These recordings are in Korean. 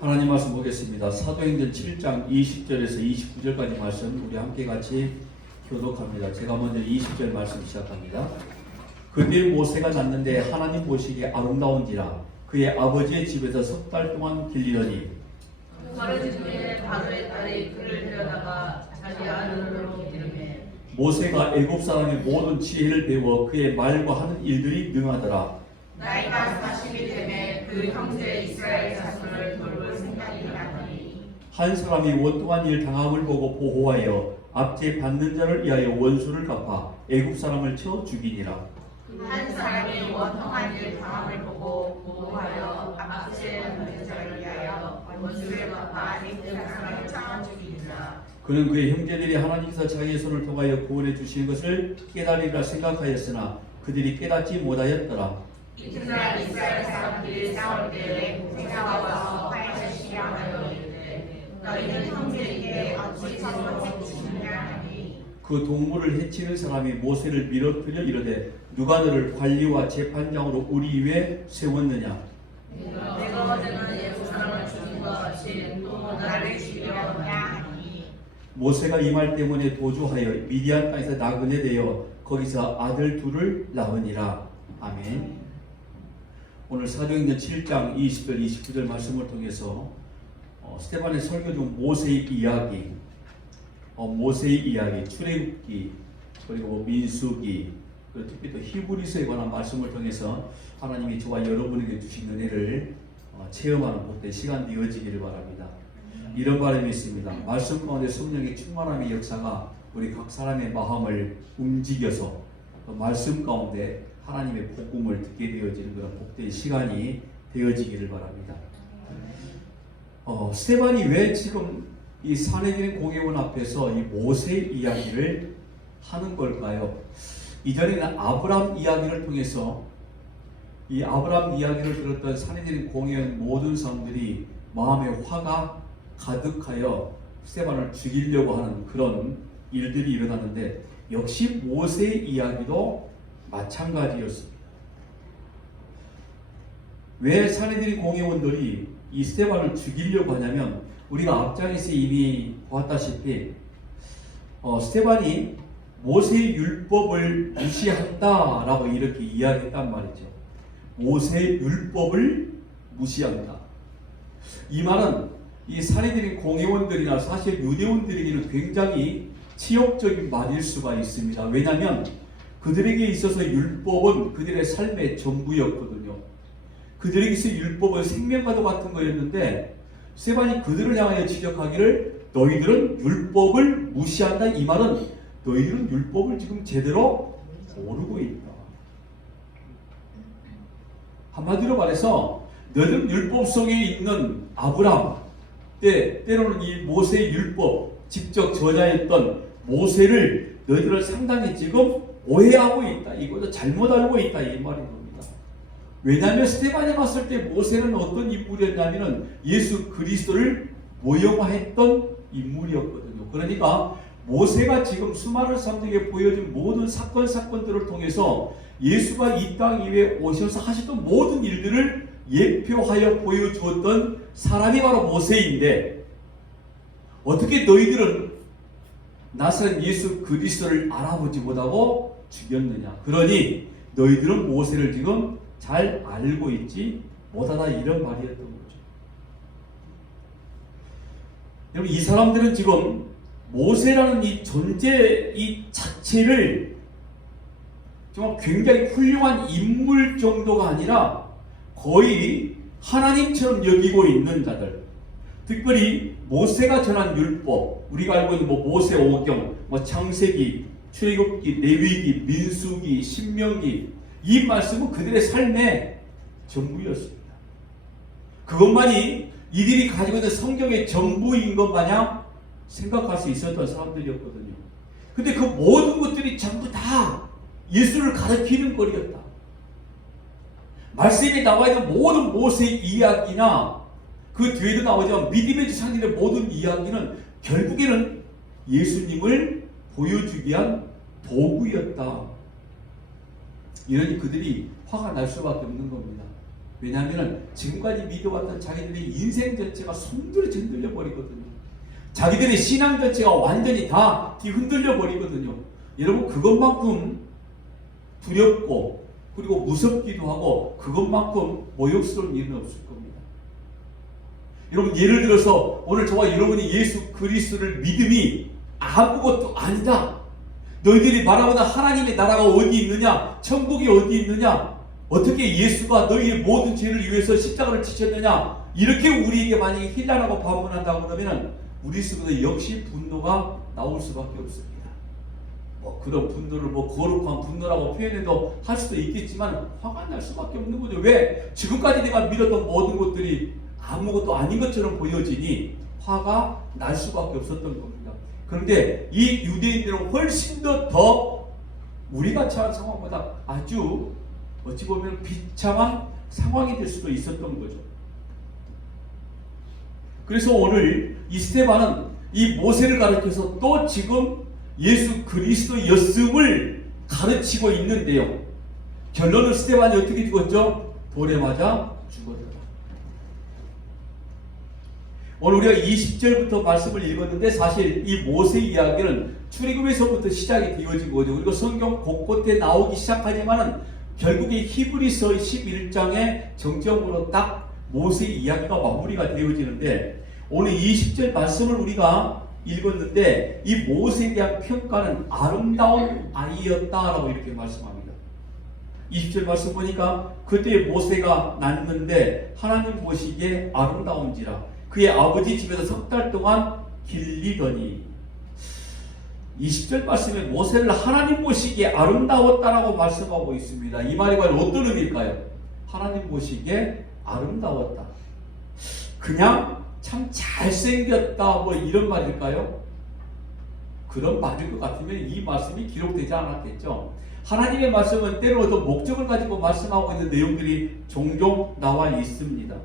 하나님 말씀 보겠습니다. 사도행전 7장 20절에서 29절까지 말씀 우리 함께 같이 교독합니다. 제가 먼저 20절 말씀 시작합니다. 그때 모세가 났는데 하나님 보시기에 아름다운지라 그의 아버지의 집에서 석 달 동안 길리더니 바른 중에 바로의 딸이 그를 데려다가 자기 아들로 기르매 모세가 애굽 사람의 모든 지혜를 배워 그의 말과 하는 일들이 능하더라. 나이가 40이 되매 그 형제 이스라엘 자손을 돌볼 생각이 나더니 한 사람이 원통한 일 당함을 보고 보호하여 압제 받는 자를 위하여 원수를 갚아 애굽 사람을 쳐 죽이니라. 한 사람이 원통한 일 당함을 보고 보호하여 압제 받는 자를 위하여 원수를 갚아 애굽 사람을 쳐 죽이니라. 그는 그의 형제들이 하나님께서 자기의 손을 통하여 구원해 주시는 것을 깨달으리라 생각하였으나 그들이 깨닫지 못하였더라. 이튿날 이스라엘 사람들이 싸울 때에 모세가 와서 하야시라 하여 이르되 너희는 형제에게 어찌 서로 해치느냐 하니 그 동물을 해치는 사람이 모세를 밀어뜨려 이르되 누가 너를 관리와 재판장으로 우리 위에 세웠느냐. 내가 어제는 애굽 사람을 죽인 것 같이 또 나를 죽이려느냐 하니 모세가 이 말 때문에 도주하여 미디안 땅에서 나그네 되어 거기서 아들 둘을 낳으니라. 아멘. 오늘 사도행전 7장 20절 29절 말씀을 통해서 스데반의 설교 중 모세의 이야기, 출애굽기, 그리고 민수기, 그리고 특히 또 히브리서에 관한 말씀을 통해서 하나님이 저와 여러분에게 주신 은혜를 체험하는 복된 시간 되어지기를 바랍니다. 이런 바람이 있습니다. 말씀 가운데 성령의 충만함의 역사가 우리 각 사람의 마음을 움직여서 말씀 가운데 하나님의 복음을 듣게 되어지는 그런 복된 시간이 되어지기를 바랍니다. 스데반이 왜 지금 이 산헤드린 공회원 앞에서 이 모세의 이야기를 하는 걸까요? 이전에는 아브람 이야기를 통해서 이 아브람 이야기를 들었던 산헤드린 공회원 모든 사람들이 마음에 화가 가득하여 스데반을 죽이려고 하는 그런 일들이 일어났는데 역시 모세의 이야기도 마찬가지였습니다. 왜 산헤드린 공회원들이 이 스데반을 죽이려고 하냐면 우리가 앞장에서 이미 보았다시피 스데반이 모세의 율법을 무시한다라고 이렇게 이야기했단 말이죠. 모세의 율법을 무시한다. 이 말은 이 산헤드린 공회원들이나 사실 유대원들에게는 굉장히 치욕적인 말일 수가 있습니다. 왜냐하면 그들에게 있어서 율법은 그들의 삶의 전부였거든요. 그들에게 있어 율법은 생명과도 같은 거였는데 스데반이 그들을 향하여 지적하기를 너희들은 율법을 무시한다. 이 말은 너희들은 율법을 지금 제대로 모르고 있다. 한마디로 말해서 너희들은 율법 속에 있는 아브람 때로는 이 모세의 율법 직접 저자했던 모세를 너희들은 상당히 지금 오해하고 있다. 이것도 잘못 알고 있다. 이 말인 겁니다. 왜냐하면 스데반이 봤을 때 모세는 어떤 인물이었냐면 예수 그리스도를 모형화했던 인물이었거든요. 그러니까 모세가 지금 수많은 사람들에게 보여준 모든 사건들을 통해서 예수가 이 땅 위에 오셔서 하시던 모든 일들을 예표하여 보여주었던 사람이 바로 모세인데 어떻게 너희들은 나사렛 예수 그리스도를 알아보지 못하고 죽였느냐. 그러니 너희들은 모세를 지금 잘 알고 있지 못하다. 이런 말이었던 거죠. 여러분, 이 사람들은 지금 모세라는 이 존재 이 자체를 정말 굉장히 훌륭한 인물 정도가 아니라 거의 하나님처럼 여기고 있는 자들, 특별히 모세가 전한 율법, 우리가 알고 있는 모세 오경, 창세기, 출애굽기, 레위기, 민수기, 신명기, 이 말씀은 그들의 삶의 전부였습니다. 그것만이 이들이 가지고 있는 성경의 전부인 것 마냥 생각할 수 있었던 사람들이었거든요. 근데 그 모든 것들이 전부 다 예수를 가리키는 거리였다. 말씀에 나와 있는 모든 모세의 이야기나 그 뒤에도 나오지만 믿음의 지상들의 모든 이야기는 결국에는 예수님을 보여주기 위한 도구였다. 이러니 그들이 화가 날 수밖에 없는 겁니다. 왜냐하면 지금까지 믿어왔던 자기들의 인생 전체가 손들이 흔들려 버리거든요. 자기들의 신앙 전체가 완전히 다 뒤흔들려 버리거든요. 여러분, 그것만큼 두렵고 그리고 무섭기도 하고 그것만큼 모욕스러운 일은 없을 겁니다. 여러분, 예를 들어서 오늘 저와 여러분이 예수 그리스도를 믿음이 아무것도 아니다, 너희들이 바라보는 하나님의 나라가 어디 있느냐, 천국이 어디 있느냐, 어떻게 예수가 너희의 모든 죄를 위해서 십자가를 지셨느냐, 이렇게 우리에게 만약에 힐난하고 반문한다고 그러면 우리 속에서 역시 분노가 나올 수밖에 없습니다. 그런 분노를 거룩한 분노라고 표현해도 할 수도 있겠지만 화가 날 수밖에 없는 거죠. 왜? 지금까지 내가 믿었던 모든 것들이 아무것도 아닌 것처럼 보여지니 화가 날 수밖에 없었던 겁니다. 그런데 이 유대인들은 훨씬 더 우리가 처한 상황보다 아주 어찌 보면 비참한 상황이 될 수도 있었던 거죠. 그래서 오늘 이 스데반은 이 모세를 가르쳐서 또 지금 예수 그리스도였음을 가르치고 있는데요. 결론은 스데반이 어떻게 죽었죠? 돌에 맞아 죽었다. 오늘 우리가 20절부터 말씀을 읽었는데 사실 이 모세 이야기는 출애굽에서부터 시작이 되어진 거죠. 그리고 성경 곳곳에 나오기 시작하지만은 결국에 히브리서 11장의 정점으로 딱 모세 이야기가 마무리가 되어지는데, 오늘 20절 말씀을 우리가 읽었는데 이 모세에 대한 평가는 아름다운 아이였다라고 이렇게 말씀합니다. 20절 말씀 보니까 그때 모세가 낳는데 하나님 보시기에 아름다운지라 그의 아버지 집에서 석 달 동안 길리더니, 20절 말씀에 모세를 하나님 보시기에 아름다웠다라고 말씀하고 있습니다. 이 말이 과연 어떤 의미일까요? 하나님 보시기에 아름다웠다. 그냥 참 잘생겼다 이런 말일까요? 그런 말일 것 같으면 이 말씀이 기록되지 않았겠죠. 하나님의 말씀은 때로 어떤 목적을 가지고 말씀하고 있는 내용들이 종종 나와 있습니다.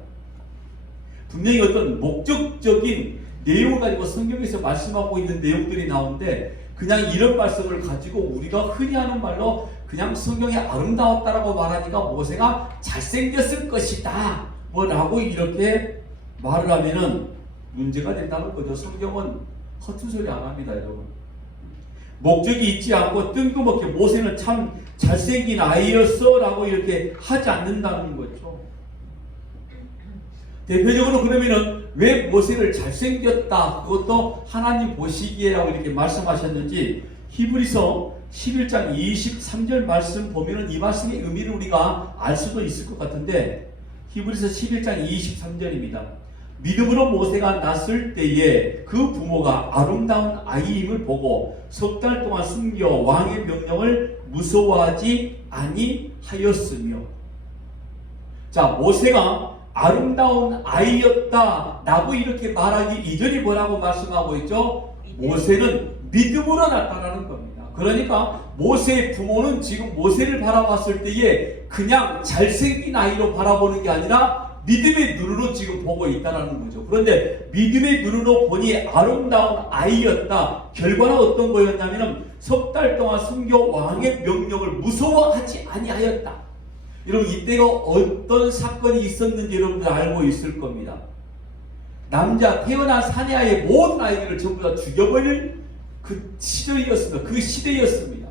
분명히 어떤 목적적인 내용을 가지고 성경에서 말씀하고 있는 내용들이 나오는데, 그냥 이런 말씀을 가지고 우리가 흔히 하는 말로 그냥 성경에 아름다웠다라고 말하니까 모세가 잘생겼을 것이다 라고 이렇게 말을 하면은 문제가 된다는 거죠. 성경은 허튼 소리 안 합니다, 여러분. 목적이 있지 않고 뜬금없게 모세는 참 잘생긴 아이였어 라고 이렇게 하지 않는다는 거죠. 대표적으로 그러면은 왜 모세를 잘생겼다, 그것도 하나님 보시기에라고 이렇게 말씀하셨는지 히브리서 11장 23절 말씀 보면은 이 말씀의 의미를 우리가 알 수도 있을 것 같은데, 히브리서 11장 23절입니다. 믿음으로 모세가 낳았을 때에 그 부모가 아름다운 아이임을 보고 석 달 동안 숨겨 왕의 명령을 무서워하지 아니하였으며. 자, 모세가 아름다운 아이였다 라고 이렇게 말하기 이전이 뭐라고 말씀하고 있죠? 모세는 믿음으로 낳았다라는 겁니다. 그러니까 모세의 부모는 지금 모세를 바라봤을 때에 그냥 잘생긴 아이로 바라보는 게 아니라 믿음의 눈으로 지금 보고 있다는 거죠. 그런데 믿음의 눈으로 보니 아름다운 아이였다. 결과는 어떤 거였냐면 석 달 동안 숨겨 왕의 명령을 무서워하지 아니하였다. 여러분, 이때가 어떤 사건이 있었는지 여러분들 알고 있을 겁니다. 남자 태어난 사내아이의 모든 아이들을 전부 다 죽여버릴 그 시절이었습니다. 그 시대였습니다.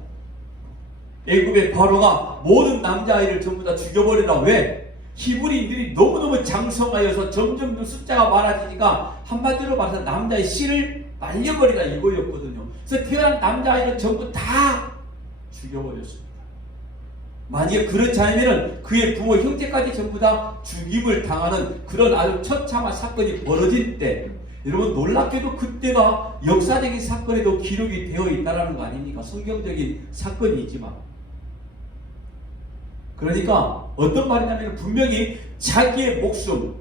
애굽의 바로가 모든 남자아이를 전부 다 죽여버리라. 왜? 히브리인들이 너무너무 장성하여서 점점 숫자가 많아지니까 한마디로 말해서 남자의 씨를 말려버리라 이거였거든요. 그래서 태어난 남자아이를 전부 다 죽여버렸습니다. 만약에 그렇지 않으면 그의 부모 형제까지 전부 다 죽임을 당하는 그런 아주 처참한 사건이 벌어질 때, 여러분 놀랍게도 그때가 역사적인 사건에도 기록이 되어 있다는 거 아닙니까? 성경적인 사건이지만. 그러니까 어떤 말이냐면 분명히 자기의 목숨,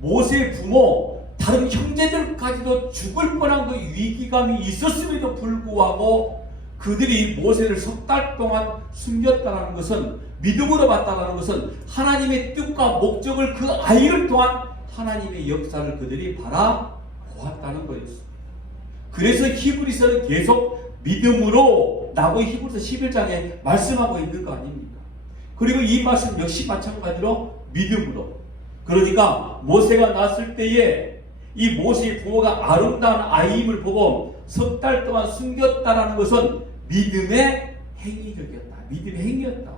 모세의 부모, 다른 형제들까지도 죽을 뻔한 그 위기감이 있었음에도 불구하고 그들이 모세를 석 달 동안 숨겼다는 것은, 믿음으로 봤다는 것은 하나님의 뜻과 목적을 그 아이를 통한 하나님의 역사를 그들이 바라보았다는 거였습니다. 그래서 히브리서는 계속 믿음으로 라고 히브리서 11장에 말씀하고 있는 거 아닙니까? 그리고 이 말씀 역시 마찬가지로 믿음으로. 그러니까 모세가 낳았을 때에 이 모세의 부모가 아름다운 아이임을 보고 석 달 동안 숨겼다라는 것은 믿음의 행위적이었다. 믿음의 행위였다.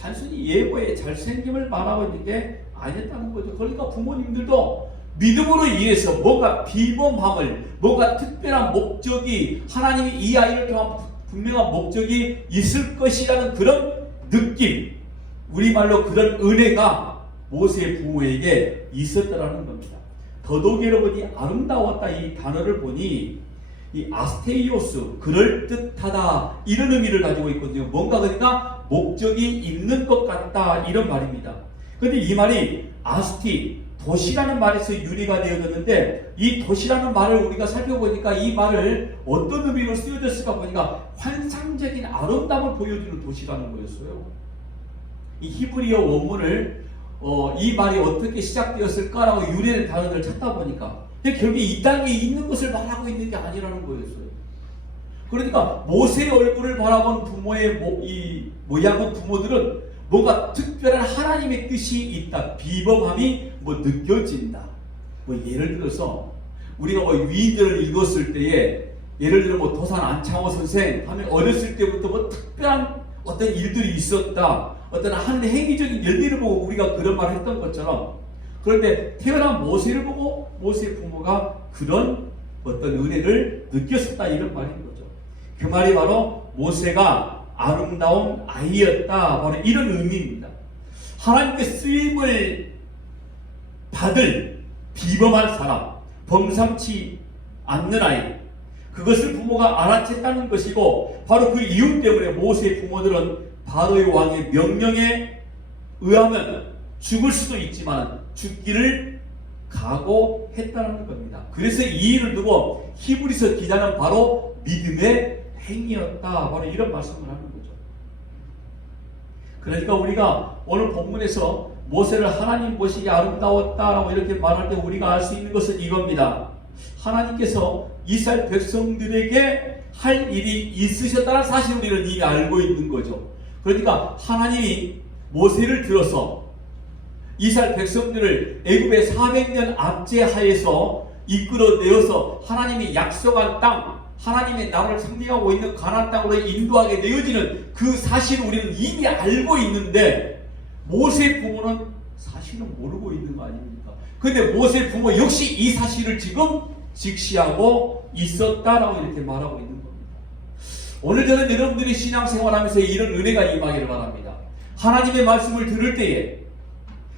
단순히 예고의 잘생김을 말하고 있는 게 아니었다는 거죠. 그러니까 부모님들도 믿음으로 인해서 뭔가 비범함을, 뭔가 특별한 목적이, 하나님이 이 아이를 통한 분명한 목적이 있을 것이라는 그런 느낌, 우리말로 그런 은혜가 모세의 부모에게 있었다라는 겁니다. 더더욱 여러분이 아름다웠다 이 단어를 보니 이 아스테이오스, 그럴듯하다, 이런 의미를 가지고 있거든요. 뭔가 그러니까 목적이 있는 것 같다, 이런 말입니다. 근데 이 말이 아스티, 도시라는 말에서 유래가 되어졌는데, 이 도시라는 말을 우리가 살펴보니까 이 말을 어떤 의미로 쓰여졌을까 보니까 환상적인 아름다움을 보여주는 도시라는 거였어요. 이 히브리어 원문을 이 말이 어떻게 시작되었을까라고 유래된 단어들을 찾다 보니까 결국에 이 땅에 있는 것을 말하고 있는 게 아니라는 거였어요. 그러니까 모세의 얼굴을 바라본 부모의 이 모양의 부모들은 뭔가 특별한 하나님의 뜻이 있다, 비범함이 느껴진다. 예를 들어서 우리가 위인들을 읽었을 때에, 예를 들어 도산 안창호 선생 하면 어렸을 때부터 특별한 어떤 일들이 있었다, 어떤 한 행위적인 열매를 보고 우리가 그런 말을 했던 것처럼, 그런데 태어난 모세를 보고 모세의 부모가 그런 어떤 은혜를 느꼈었다, 이런 말인 거죠. 그 말이 바로 모세가 아름다운 아이였다, 바로 이런 의미입니다. 하나님께 쓰임을 받을 비범한 사람, 범상치 않는 아이, 그것을 부모가 알아챘다는 것이고, 바로 그 이유 때문에 모세의 부모들은 바로의 왕의 명령에 의하면 죽을 수도 있지만 죽기를 각오했다는 겁니다. 그래서 이 일을 두고 히브리서 기자는 바로 믿음의 행위였다, 바로 이런 말씀을 하는 거죠. 그러니까 우리가 오늘 본문에서 모세를 하나님 보시기에 아름다웠다라고 이렇게 말할 때 우리가 알 수 있는 것은 이겁니다. 하나님께서 이스라엘 백성들에게 할 일이 있으셨다는 사실을 우리는 이미 알고 있는 거죠. 그러니까 하나님이 모세를 들어서 이스라엘 백성들을 애굽의 400년 압제하에서 이끌어내어서 하나님이 약속한 땅, 하나님의 나라를 상징하고 있는 가나안 땅으로 인도하게 되어지는 그 사실을 우리는 이미 알고 있는데, 모세의 부모는 사실은 모르고 있는 거 아닙니까? 그런데 모세의 부모 역시 이 사실을 지금 직시하고 있었다라고 이렇게 말하고 있는 겁니다. 오늘 저는 여러분들이 신앙생활하면서 이런 은혜가 임하기를 바랍니다. 하나님의 말씀을 들을 때에,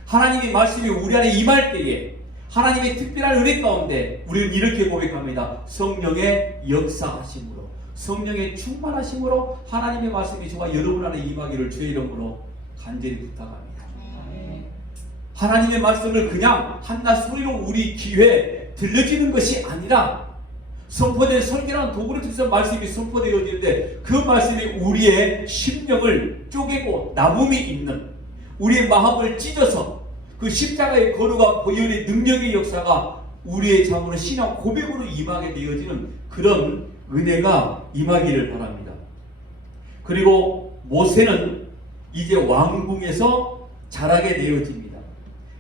하나님의 말씀이 우리 안에 임할 때에, 하나님의 특별한 은혜 가운데 우리는 이렇게 고백합니다. 성령의 역사하심으로, 성령의 충만하심으로 하나님의 말씀이 저와 여러분 안에 임하기를 주의 이름으로 간절히 부탁합니다. 하나님의 말씀을 그냥 한낱 소리로 우리 귀에 들려지는 것이 아니라, 선포된 설교라는 도구를 통해서 말씀이 선포되어지는데, 그 말씀이 우리의 심령을 쪼개고 남음이 있는, 우리의 마음을 찢어서 그 십자가의 거룩한 보혈의 능력의 역사가 우리의 참으로 신앙 고백으로 임하게 되어지는 그런 은혜가 임하기를 바랍니다. 그리고 모세는 이제 왕궁에서 자라게 되어집니다.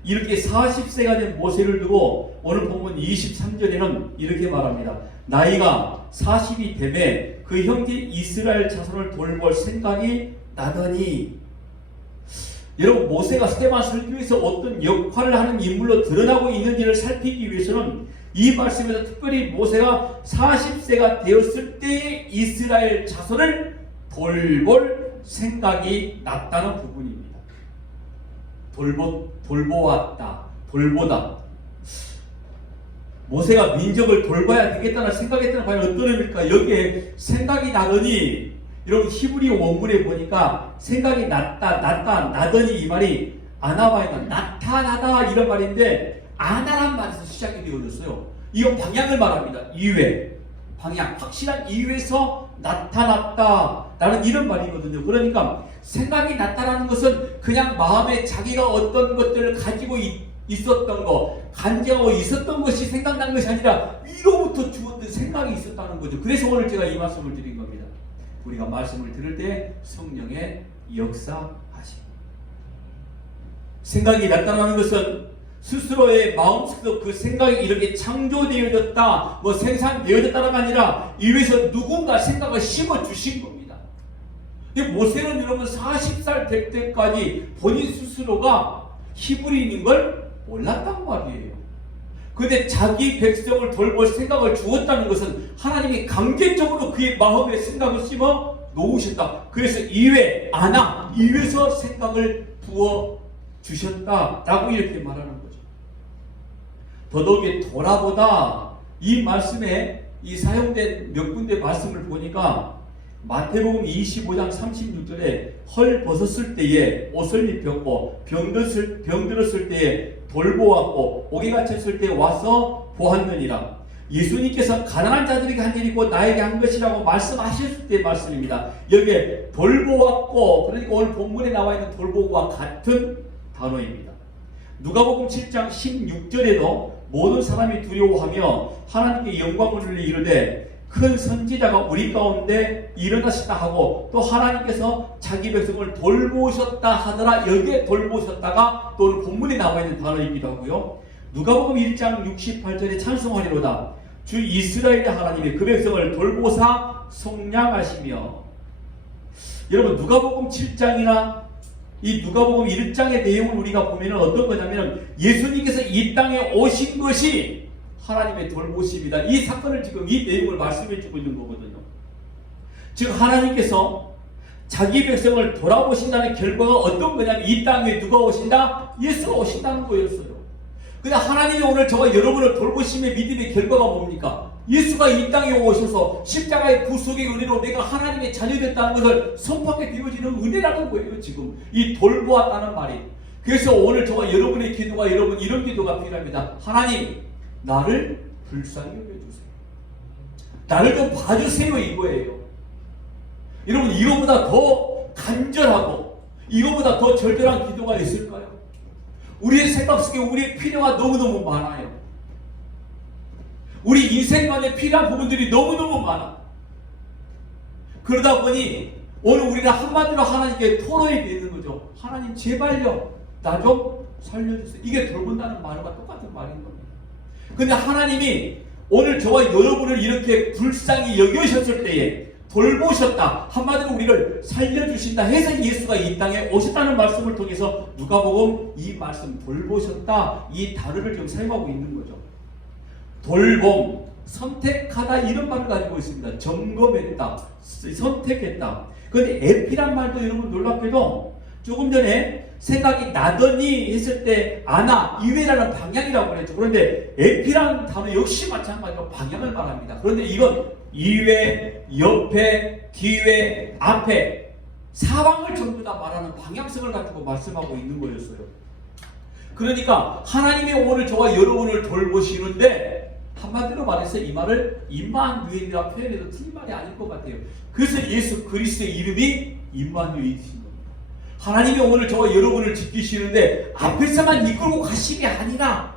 이렇게 40세가 된 모세를 두고 오늘 본문 23절에는 이렇게 말합니다. 나이가 40이 되매 그 형제 이스라엘 자손을 돌볼 생각이 나더니, 여러분, 모세가 스데반 설교에서 어떤 역할을 하는 인물로 드러나고 있는지를 살피기 위해서는 이 말씀에서 특별히 모세가 40세가 되었을 때의 이스라엘 자손을 돌볼 생각이 났다는 부분입니다. 돌보았다, 돌보다. 모세가 민족을 돌봐야 되겠다는 생각했다는 과연 어떤 의미일까? 여기에 생각이 나더니, 여러분 히브리 원문에 보니까 생각이 나더니 이 말이 아나바이가 나타나다 이런 말인데, 아나란 말에서 시작이 되어졌어요. 이건 방향을 말합니다. 이외, 방향, 확실한 이외에서 나타났다라는 이런 말이거든요. 그러니까 생각이 났다라는 것은 그냥 마음에 자기가 어떤 것들을 가지고 있었던 거, 간직하고 있었던 것이 생각난 것이 아니라 위로부터 주었던 생각이 있었다는 거죠. 그래서 오늘 제가 이 말씀을 드린 겁니다. 우리가 말씀을 들을 때 성령의 역사하심. 생각이 나타나는 것은 스스로의 마음속에서 그 생각이 이렇게 창조되어졌다, 뭐 생산되어졌다가 아니라 이위에서 누군가 생각을 심어주신 겁니다. 모세는 여러분 40살 될 때까지 본인 스스로가 히브리인인 걸 몰랐단 말이에요. 그런데 자기 백성을 돌볼 생각을 주었다는 것은 하나님이 강제적으로 그의 마음에 생각을 심어 놓으셨다. 그래서 이외, 아나, 이외에서 생각을 부어 주셨다라고 이렇게 말하는 거죠. 더더욱이 토라보다 이 말씀에 이 사용된 몇 군데 말씀을 보니까 마태복음 25장 36절에 헐 벗었을 때에 옷을 입혔고 병들었을 때에 돌보았고 옥에 갇혔을 때 와서 보았느니라. 예수님께서 가난한 자들에게 한 일이고 나에게 한 것이라고 말씀하셨을 때의 말씀입니다. 여기에 돌보았고, 그러니까 오늘 본문에 나와 있는 돌보고와 같은 단어입니다. 누가복음 7장 16절에도 모든 사람이 두려워하며 하나님께 영광을 돌려 이르되 큰 선지자가 우리 가운데 일어나시다 하고 또 하나님께서 자기 백성을 돌보셨다 하더라. 여기에 돌보셨다가 또 오늘 본문에 나와 있는 단어이기도 하고요. 누가복음 1장 68절에 찬송하리로다. 주 이스라엘의 하나님이 그 백성을 돌보사 속량하시며. 여러분 누가복음 7장이나 이 누가복음 1장의 내용을 우리가 보면 어떤 거냐면 예수님께서 이 땅에 오신 것이 하나님의 돌보심이다. 이 사건을 지금 이 내용을 말씀해 주고 있는 거거든요. 즉 하나님께서 자기 백성을 돌아보신다는 결과가 어떤 거냐면 이 땅에 누가 오신다? 예수가 오신다는 거였어요. 근데 하나님이 오늘 저와 여러분을 돌보심의 믿음의 결과가 뭡니까? 예수가 이 땅에 오셔서 십자가의 구속의 은혜로 내가 하나님의 자녀됐다는 것을 선포하게 되어지는 은혜라는 거예요. 지금 이 돌보았다는 말이. 그래서 오늘 저와 여러분의 기도가 여러분 이런 기도가 필요합니다. 하나님 나를 불쌍히 여겨주세요. 나를 좀 봐주세요 이거예요. 여러분 이거보다 더 간절하고 이거보다 더 절절한 기도가 있을까요? 우리의 생각 속에 우리의 필요가 너무너무 많아요. 우리 인생관에 필요한 부분들이 너무너무 많아. 그러다 보니 오늘 우리는 한마디로 하나님께 토로해 되는 거죠. 하나님 제발요 나 좀 살려주세요. 이게 돌본다는 말과 똑같은 말인 겁니다. 근데 하나님이 오늘 저와 여러분을 이렇게 불쌍히 여겨셨을 때에 돌보셨다. 한마디로 우리를 살려주신다 해서 예수가 이 땅에 오셨다는 말씀을 통해서 누가복음 이 말씀 돌보셨다. 이 단어를 지금 사용하고 있는 거죠. 돌봄, 선택하다 이런 말을 가지고 있습니다. 점검했다, 선택했다. 그런데 에피란 말도 여러분 놀랍게도 조금 전에 생각이 나더니 했을 때 아나, 이외라는 방향이라고 그랬죠. 그런데 에피라는 단어 역시 마찬가지로 방향을 말합니다. 그런데 이건 이외, 옆에, 뒤에, 앞에 사방을 전부 다 말하는 방향성을 가지고 말씀하고 있는 거였어요. 그러니까 하나님이 오늘 저와 여러분을 돌보시는데 한마디로 말해서 이 말을 임마누엘이라 표현해도 틀린 말이 아닐 것 같아요. 그래서 예수 그리스도의 이름이 임마누엘이신 겁니다. 하나님이 오늘 저와 여러분을 지키시는데 앞에서만 이끌고 가심이 아니라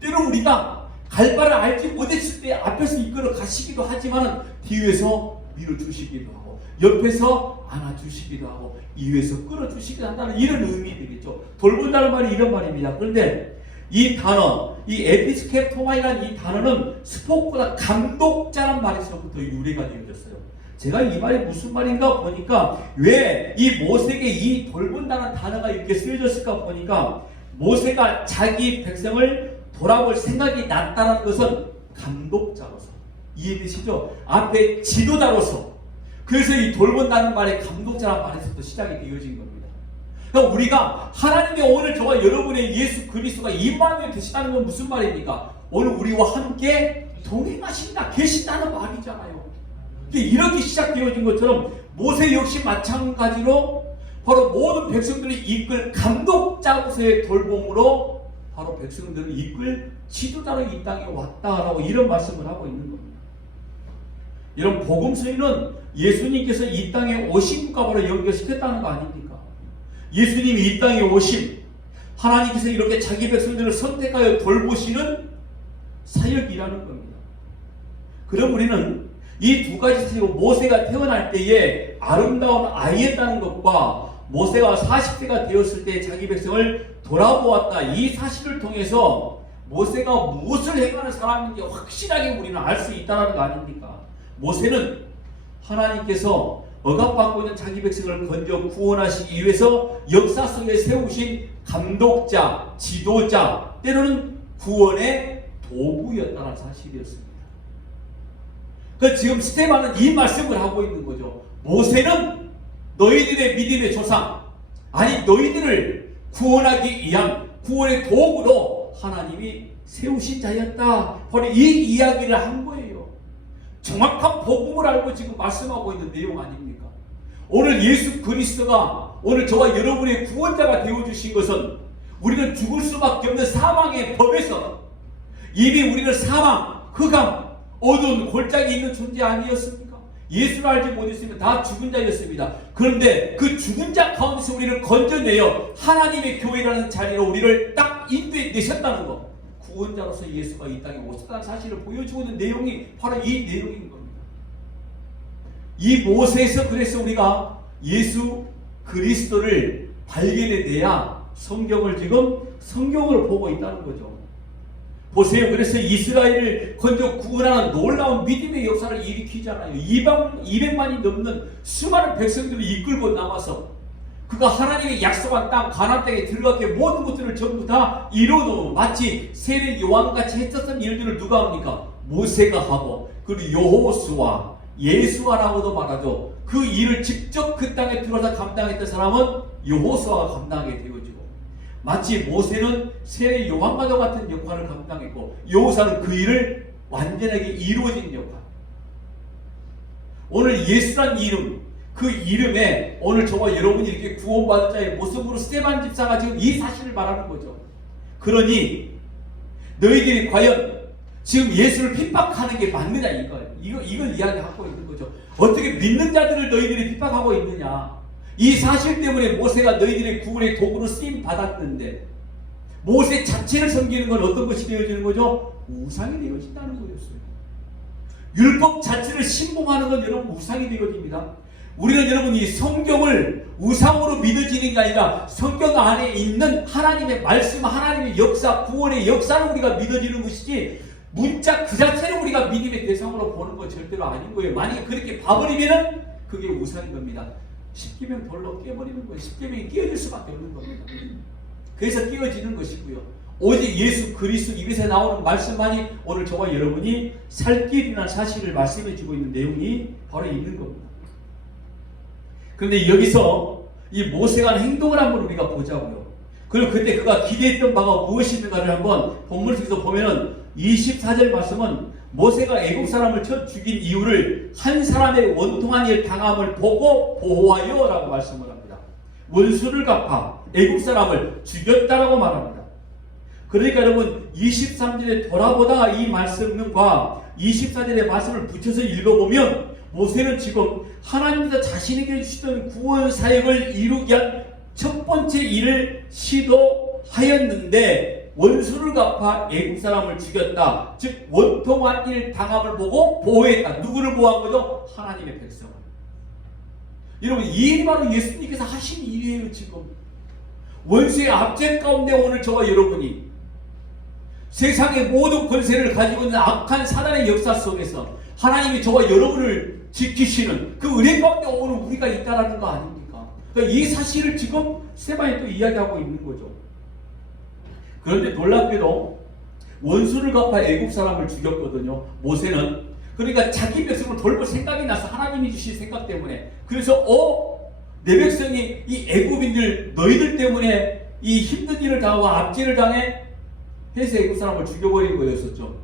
때로 우리가 갈 바를 알지 못했을 때 앞에서 이끌어 가시기도 하지만 뒤에서 밀어주시기도 하고 옆에서 안아주시기도 하고 이외에서 끌어주시기도 한다는 이런 의미 되겠죠. 돌본다는 말이 이런 말입니다. 그런데 이 단어, 이 에피스케토마이라는 이 단어는 스포크보다 감독자란 말에서부터 유래가 되어졌어요. 제가 이 말이 무슨 말인가 보니까 왜 이 모세에게 이 돌본다는 단어가 이렇게 쓰여졌을까 보니까 모세가 자기 백성을 돌아볼 생각이 났다는 것은 감독자로서 이해되시죠? 앞에 지도자로서 그래서 이 돌본다는 말의 감독자라는 말에서부터 시작이 되어진 겁니다. 그러니까 우리가 하나님이 오늘 저와 여러분의 예수 그리스도가 임마누엘 되시다는 건 무슨 말입니까? 오늘 우리와 함께 동행하신다, 계신다는 말이잖아요. 이렇게 시작되어진 것처럼 모세 역시 마찬가지로 바로 모든 백성들이 이끌 감독자로서의 돌봄으로 바로 백성들을 이끌 지도자로 이 땅에 왔다라고 이런 말씀을 하고 있는 겁니다. 이런 복음서에는 예수님께서 이 땅에 오신 것과 바로 연결시켰다는 거 아닙니까? 예수님이 이 땅에 오신 하나님께서 이렇게 자기 백성들을 선택하여 돌보시는 사역이라는 겁니다. 그럼 우리는 이 두 가지 사실 모세가 태어날 때에 아름다운 아이였다는 것과 모세가 40세가 되었을 때 자기 백성을 돌아보았다. 이 사실을 통해서 모세가 무엇을 행하는 사람인지 확실하게 우리는 알 수 있다는 거 아닙니까? 모세는 하나님께서 억압받고 있는 자기 백성을 건져 구원하시기 위해서 역사 속에 세우신 감독자, 지도자, 때로는 구원의 도구였다는 사실이었습니다. 그 지금 스테반은 이 말씀을 하고 있는 거죠. 모세는 너희들의 믿음의 조상, 아니 너희들을 구원하기 위한 구원의 도구로 하나님이 세우신 자였다. 바로 이 이야기를 한 거예요. 정확한 복음을 알고 지금 말씀하고 있는 내용 아닙니까? 오늘 예수 그리스도가 오늘 저와 여러분의 구원자가 되어주신 것은 우리는 죽을 수밖에 없는 사망의 법에서 이미 우리는 사망, 흑암, 어두운 골짜기 있는 존재 아니었습니까? 예수를 알지 못했으면 다 죽은 자였습니다. 그런데 그 죽은 자 가운데서 우리를 건져내어 하나님의 교회라는 자리로 우리를 딱 인도해 내셨다는 것. 구원자로서 예수가 이 땅에 오셨다는 사실을 보여주고 있는 내용이 바로 이 내용인 겁니다. 이 모세에서 그래서 우리가 예수 그리스도를 발견해내야 성경을 보고 있다는 거죠. 보세요. 그래서 이스라엘을 건져 구원하는 놀라운 믿음의 역사를 일으키잖아요. 200만이 넘는 수많은 백성들을 이끌고 나와서 그가 하나님의 약속한 땅 가나안 땅에 들어가게 모든 것들을 전부 다 이루어놓은 마치 세례 요한같이 했었던 일들을 누가 합니까? 모세가 하고 그리고 여호수아, 예수아라고도 말하죠. 그 일을 직접 그 땅에 들어서 감당했던 사람은 여호수아가 감당하게 되어지고 마치 모세는 세례 요한과도 같은 역할을 감당했고 여호수아는 그 일을 완전하게 이루어진 역할. 오늘 예수란 이름, 그 이름에 오늘 저와 여러분이 이렇게 구원받은 자의 모습으로 스테반 집사가 지금 이 사실을 말하는 거죠. 그러니 너희들이 과연 지금 예수를 핍박하는 게 맞느냐 이걸 이야기하고 있는 거죠. 어떻게 믿는 자들을 너희들이 핍박하고 있느냐. 이 사실 때문에 모세가 너희들의 구원의 도구로 쓰임 받았는데 모세 자체를 섬기는 건 어떤 것이 되어지는 거죠? 우상이 되어진다는 거였어요. 율법 자체를 신봉하는 건 여러분 우상이 되어집니다. 우리는 여러분 이 성경을 우상으로 믿어지는 게 아니라 성경 안에 있는 하나님의 말씀, 하나님의 역사, 구원의 역사를 우리가 믿어지는 것이지 문자 그 자체를 우리가 믿음의 대상으로 보는 건 절대로 아닌 거예요. 만약에 그렇게 봐버리면 그게 우상인 겁니다. 십계명 돌로 깨버리는 거예요. 십계명이 깨어질 수밖에 없는 겁니다. 그래서 깨어지는 것이고요. 오직 예수 그리스도 입에서 나오는 말씀만이 오늘 저와 여러분이 살 길이라는 사실을 말씀해 주고 있는 내용이 바로 있는 겁니다. 그런데 여기서 이 모세가 하는 행동을 한번 우리가 보자고요. 그리고 그때 그가 기대했던 바가 무엇이 있는가를 한번 본문 속에서 보면은 24절 말씀은 모세가 애국 사람을 쳐 죽인 이유를 한 사람의 원통한 일 당함을 보고 보호하여 라고 말씀을 합니다. 원수를 갚아 애국 사람을 죽였다라고 말합니다. 그러니까 여러분 23절에 돌아보다가 이 말씀과 24절의 말씀을 붙여서 읽어보면 모세는 지금 하나님께서 자신에게 주시던 구원 사역을 이루기 위한 첫 번째 일을 시도하였는데 원수를 갚아 애국 사람을 죽였다. 즉 원통한 일 당함을 보고 보호했다. 누구를 보호한 거죠? 하나님의 백성을. 여러분 이 일이 바로 예수님께서 하신 일이에요. 지금 원수의 압제 가운데 오늘 저와 여러분이 세상의 모든 권세를 가지고 있는 악한 사단의 역사 속에서 하나님이 저와 여러분을 지키시는 그 은혜 가운데 오늘 우리가 있다라는 거 아닙니까? 그러니까 이 사실을 지금 스테반이 또 이야기하고 있는 거죠. 그런데 놀랍게도 원수를 갚아 애국 사람을 죽였거든요. 모세는. 그러니까 자기 백성을 돌볼 생각이 나서 하나님이 주신 생각 때문에. 그래서 내 백성이 이 애국인들 너희들 때문에 이 힘든 일을 당하고 압제를 당해 해서 애국 사람을 죽여버린 거였었죠.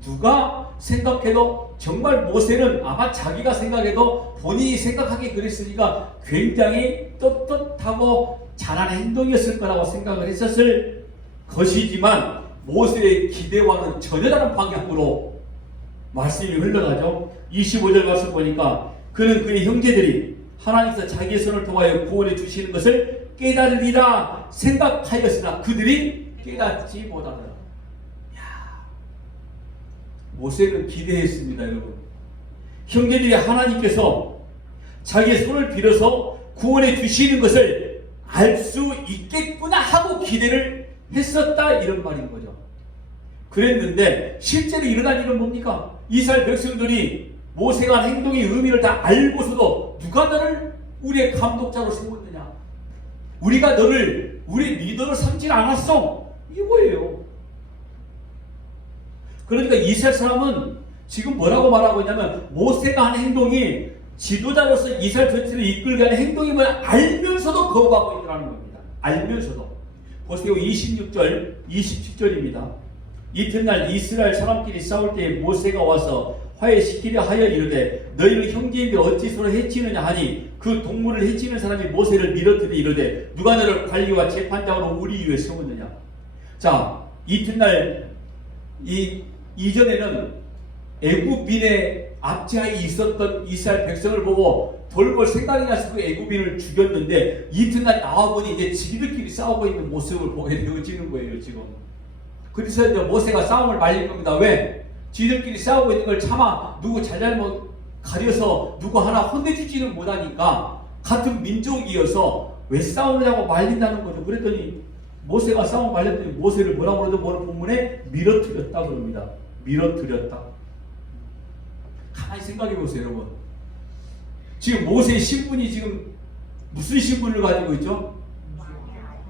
누가 생각해도 정말 모세는 아마 자기가 생각해도 본인이 생각하기 그랬으니까 굉장히 떳떳하고 잘한 행동이었을 거라고 생각을 했었을 것이지만 모세의 기대와는 전혀 다른 방향으로 말씀이 흘러가죠. 25절 말씀 보니까 그는 그의 형제들이 하나님께서 자기의 손을 통하여 구원해 주시는 것을 깨달으리라 생각하였으나 그들이 깨닫지 못하더라. 모세는 기대했습니다. 여러분 형제들이 하나님께서 자기의 손을 빌어서 구원해 주시는 것을 알 수 있겠구나 하고 기대를 했었다, 이런 말인 거죠. 그랬는데 실제로 일어난 일은 뭡니까? 이스라엘 백성들이 모세가 한 행동의 의미를 다 알고서도 누가 너를 우리의 감독자로 세웠느냐? 우리가 너를 우리 리더로 삼지 않았어, 이거예요. 그러니까 이스라엘 사람은 지금 뭐라고 말하고 있냐면, 모세가 한 행동이 지도자로서 이스라엘 전체를 이끌게 하는 행동임을 알면서도 거부하고 있다는 겁니다. 알면서도. 보세요. 26절, 27절입니다. 이튿날 이스라엘 사람끼리 싸울 때 모세가 와서 화해시키려 하여 이르되 너희는 형제에게 어찌 서로 해치느냐 하니, 그 동물을 해치는 사람이 모세를 밀어들이 이르되 누가 너를 관리와 재판장으로 우리 위에 세웠느냐. 자, 이튿날 이전에는 애굽인의 압제하에 있었던 이스라엘 백성을 보고 돌볼 생각이 나서 그 애굽인을 죽였는데, 이튿날 나와보니 이제 지들끼리 싸우고 있는 모습을 보게 되어지는 거예요, 지금. 그래서 이제 모세가 싸움을 말린 겁니다. 왜? 지들끼리 싸우고 있는 걸 차마 누구 잘잘못 가려서 누구 하나 혼내주지는 못하니까 같은 민족이어서 왜 싸우느냐고 말린다는 거죠. 그랬더니 모세가 싸움 말렸더니 모세를 뭐라고 그러죠? 오늘 본문에 밀어뜨렸다 그럽니다. 밀어뜨렸다. 가만히 생각해 보세요, 여러분. 지금 모세의 신분이 지금 무슨 신분을 가지고 있죠?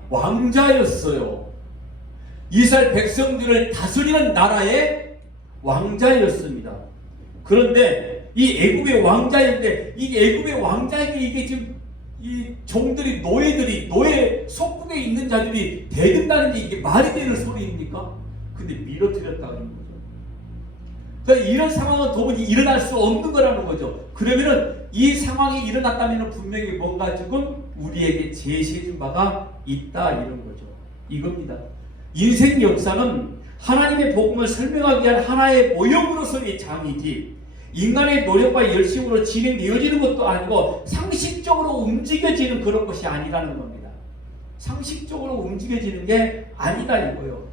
왕자였어요. 이스라엘 백성들을 다스리는 나라의 왕자였습니다. 그런데 이 애굽의 왕자였는데, 이 애굽의 왕자에게 이게 지금 이 종들이, 노예 속국에 있는 자들이 대든다는 게 이게 말이 되는 소리입니까? 근데 밀어뜨렸다는 거죠. 그러니까 이런 상황은 도무지 일어날 수 없는 거라는 거죠. 그러면은 이 상황이 일어났다면 분명히 뭔가 지금 우리에게 제시해준 바가 있다, 이런 거죠. 이겁니다. 인생 역사는 하나님의 복음을 설명하기 위한 하나의 모형으로서의 장이지, 인간의 노력과 열심으로 진행되어지는 것도 아니고 상식적으로 움직여지는 그런 것이 아니라는 겁니다. 상식적으로 움직여지는 게 아니다, 이거요.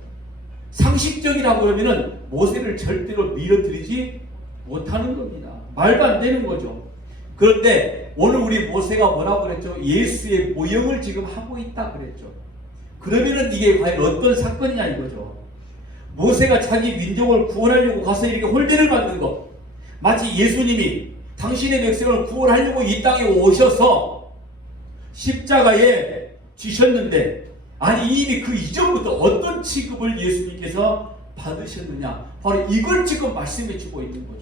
상식적이라고 그러면은 모세를 절대로 밀어뜨리지 못하는 겁니다. 말도 안 되는 거죠. 그런데 오늘 우리 모세가 뭐라고 그랬죠? 예수의 모형을 지금 하고 있다 그랬죠. 그러면은 이게 과연 어떤 사건이냐, 이거죠. 모세가 자기 민족을 구원하려고 가서 이렇게 홀대를 받는 것, 마치 예수님이 당신의 백성을 구원하려고 이 땅에 오셔서 십자가에 지셨는데, 아니 이미 그 이전부터 어떤 취급을 예수님께서 받으셨느냐, 바로 이걸 지금 말씀해 주고 있는 거죠.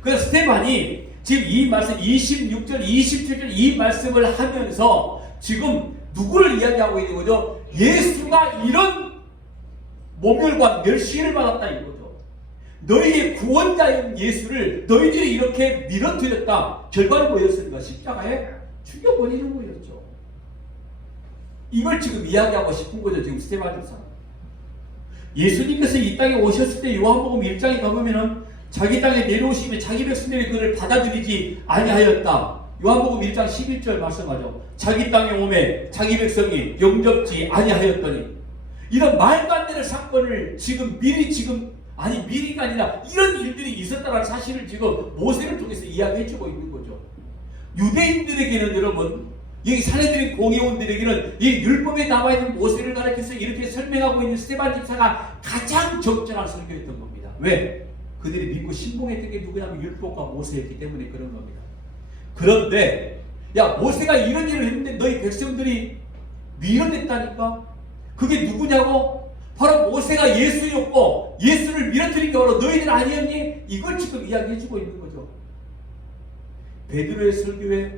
그래서 스테반이 지금 이 말씀 26절 27절 이 말씀을 하면서 지금 누구를 이야기하고 있는 거죠? 예수가 이런 모멸과 멸시를 받았다, 이거죠. 너희의 구원자인 예수를 너희들이 이렇게 밀어뜨렸다. 결과는 뭐였습니까? 십자가에 죽여버리는 거였죠. 이걸 지금 이야기하고 싶은 거죠, 지금 스테반 집사. 예수님께서 이 땅에 오셨을 때 요한복음 1장에 가보면은 자기 땅에 내려오시면 자기 백성들이 그를 받아들이지 아니하였다. 요한복음 1장 11절 말씀하죠. 자기 땅에 오매 자기 백성이 영접지 아니하였더니, 이런 말도 안 되는 사건을 지금 미리가 아니라 이런 일들이 있었다는 사실을 지금 모세를 통해서 이야기해주고 있는 거죠. 유대인들에게는, 여러분, 이 사내들인 공회원들에게는 이 율법에 나와 있는 모세를 가리켜서 이렇게 설명하고 있는 스테반 집사가 가장 적절한 설교였던 겁니다. 왜? 그들이 믿고 신봉했던 게 누구냐면 율법과 모세였기 때문에 그런 겁니다. 그런데 야, 모세가 이런 일을 했는데 너희 백성들이 밀어냈다니까? 그게 누구냐고? 바로 모세가 예수였고, 예수를 밀어뜨린 게 바로 너희들 아니었니? 이걸 지금 이야기해주고 있는 거죠. 베드로의 설교에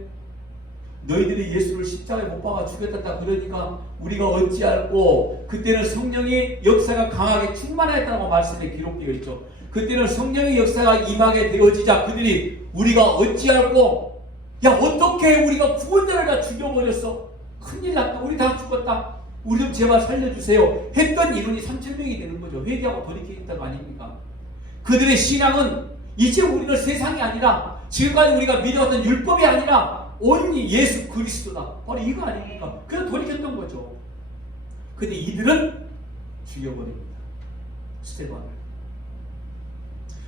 너희들이 예수를 십자가에 못 박아 죽였다 그러니까 우리가 어찌할꼬, 그때는 성령의 역사가 강하게 충만했다고 말씀에 기록되어 있죠. 그때는 성령의 역사가 임하게 되어지자 그들이 우리가 어찌할꼬, 야 어떻게 우리가 구원자를 다 죽여버렸어, 큰일 났다, 우리 다 죽었다, 우리 좀 제발 살려주세요 했던 인원이 3,000명이 되는 거죠. 회개하고 돌이키겠다는 거 아닙니까? 그들의 신앙은 이제 우리는 세상이 아니라, 지금까지 우리가 믿어왔던 율법이 아니라 온리 예수 그리스도다, 바로 이거 아닙니까? 그래서 돌이켰던 거죠. 근데 이들은 죽여버립니다, 스테반을.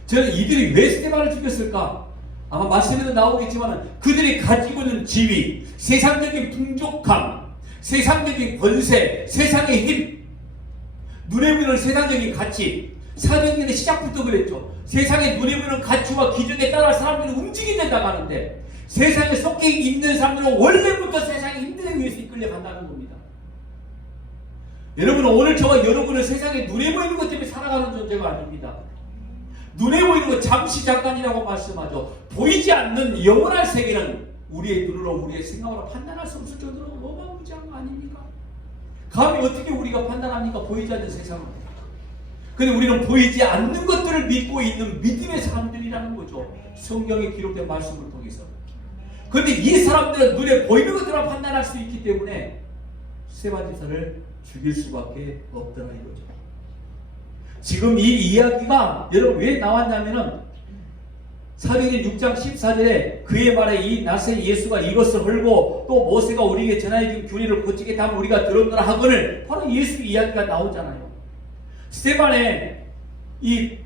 저는 이들이 왜 스테반을 죽였을까? 아마 말씀에도 나오겠지만 그들이 가지고 있는 지위, 세상적인 풍족함, 세상적인 권세, 세상의 힘, 눈에 보이는 세상적인 가치, 사도행전의 시작부터 그랬죠. 세상에 눈에 보이는 가치와 기준에 따라 사람들이 움직인다고 하는데 세상에 속해 있는 사람들은 원래부터 세상의 힘들에 의해서 이끌려간다는 겁니다. 여러분, 오늘 저와 여러분은 세상에 눈에 보이는 것 때문에 살아가는 존재가 아닙니다. 눈에 보이는 것 잠시 잠깐이라고 말씀하죠. 보이지 않는 영원한 세계는 우리의 눈으로 우리의 생각으로 판단할 수 없을 정도로 어마무지한 거 아닙니까? 감히 어떻게 우리가 판단합니까? 보이지 않는 세상을. 근데 우리는 보이지 않는 것들을 믿고 있는 믿음의 사람들이라는 거죠. 성경에 기록된 말씀을 통해서. 그런데 이 사람들은 눈에 보이는 것들을 판단할 수 있기 때문에 스데반지사를 죽일 수밖에 없더라 이거죠. 지금 이 이야기가 여러분 왜 나왔냐면은 사도행전 6장 14절에 그의 말에 이 나세 예수가 이것을 헐고 또 모세가 우리에게 전하여 준 규례를 고치겠다 하면 우리가 들었노라 하거늘 바로 예수 이야기가 나오잖아요. 스데반의 이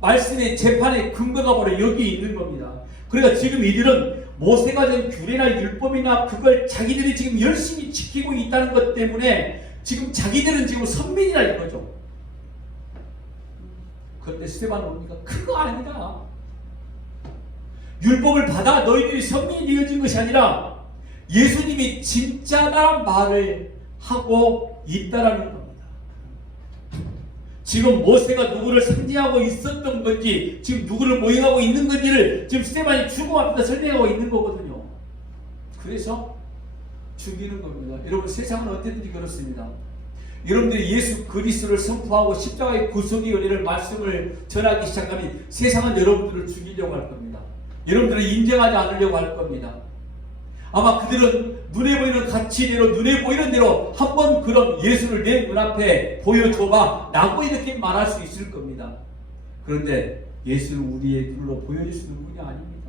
말씀의 재판의 근거가 바로 여기 있는 겁니다. 그러니까 지금 이들은 모세가 된 규례나 율법이나 그걸 자기들이 지금 열심히 지키고 있다는 것 때문에 지금 자기들은 지금 선민이라 이거죠. 그런데 스데반은 뭡니까? 그거 아니다. 율법을 받아 너희들이 선민이 되어진 것이 아니라 예수님이 진짜다 말을 하고 있다라는 겁니다. 지금 모세가 누구를 상징하고 있었던 건지 지금 누구를 모형하고 있는 건지를 지금 스데반이 죽음 앞에다 설명하고 있는 거거든요. 그래서 죽이는 겁니다. 여러분, 세상은 언제든지 그렇습니다. 여러분들이 예수 그리스도를 선포하고 십자가의 구속의 은혜를 말씀을 전하기 시작하면 세상은 여러분들을 죽이려고 할 겁니다. 여러분들을 인정하지 않으려고 할 겁니다. 아마 그들은 눈에 보이는 가치대로 눈에 보이는 대로 한번 그런 예수를 내 눈앞에 보여줘봐 라고 이렇게 말할 수 있을 겁니다. 그런데 예수는 우리의 눈으로 보여주시는 분이 아닙니다.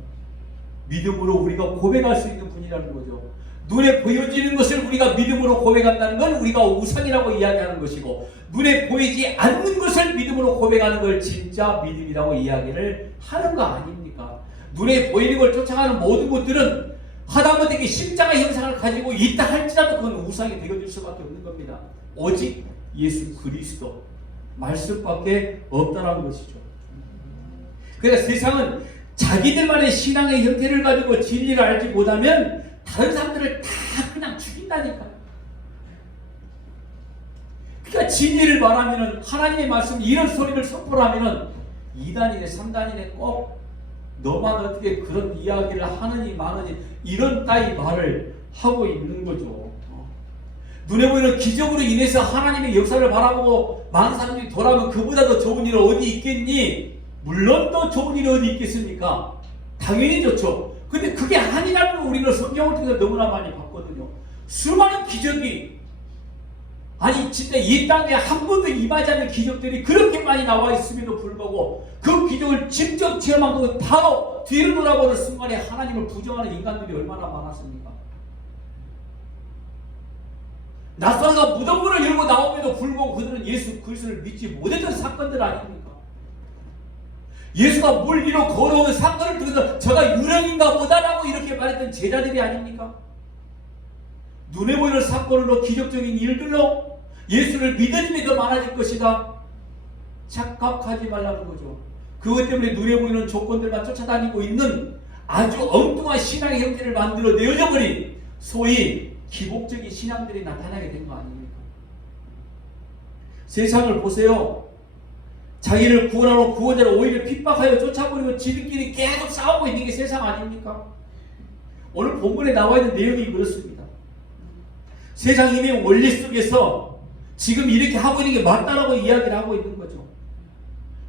믿음으로 우리가 고백할 수 있는 분이라는 거죠. 눈에 보여지는 것을 우리가 믿음으로 고백한다는 건 우리가 우상이라고 이야기하는 것이고 눈에 보이지 않는 것을 믿음으로 고백하는 걸 진짜 믿음이라고 이야기를 하는 거 아닙니까? 눈에 보이는 걸 쫓아가는 모든 것들은 하다못해 십자가 형상을 가지고 있다 할지라도 그건 우상이 되어질 수밖에 없는 겁니다. 오직 예수 그리스도 말씀밖에 없다는 것이죠. 그러니까 세상은 자기들만의 신앙의 형태를 가지고 진리를 알지 못하면 다른 사람들을 다 그냥 죽인다니까요. 그러니까 진리를 말하면은 하나님의 말씀 이런 소리를 선포를 하면은 2단이네 3단이네 꼭 너만 어떻게 그런 이야기를 하느니 마느니 이런 따위 말을 하고 있는 거죠. 눈에 보이는 기적으로 인해서 하나님의 역사를 바라보고 많은 사람들이 돌아오면 그보다 더 좋은 일은 어디 있겠니? 물론 더 좋은 일이 어디 있겠습니까? 당연히 좋죠. 근데 그게 아니라는 걸 우리는 성경을 통해서 너무나 많이 봤거든요. 수많은 기적이 아니 진짜 이 땅에 한 번도 임하지 않는 기적들이 그렇게 많이 나와 있음에도 불구하고 그 기적을 직접 체험하고 바로 뒤를 돌아보는 순간에 하나님을 부정하는 인간들이 얼마나 많았습니까? 낯선가 무덤문을 열고 나옴에도 불구하고 그들은 예수 그리스도를 믿지 못했던 사건들 아닙니까? 예수가 물 위로 걸어온 사건을 통해서 저가 유령인가 보다라고 이렇게 말했던 제자들이 아닙니까? 눈에 보이는 사건으로 기적적인 일들로 예수를 믿음이 더 많아질 것이다. 착각하지 말라는 거죠. 그것 때문에 눈에 보이는 조건들만 쫓아다니고 있는 아주 엉뚱한 신앙의 형태를 만들어 내어져 버린 소위 기복적인 신앙들이 나타나게 된 거 아닙니까? 세상을 보세요. 자기를 구원하러 구원자를 오히려 핍박하여 쫓아버리고 지들끼리 계속 싸우고 있는 게 세상 아닙니까? 오늘 본문에 나와 있는 내용이 그렇습니다. 세상 힘의 원리 속에서 지금 이렇게 하고 있는 게 맞다라고 이야기를 하고 있는 거죠.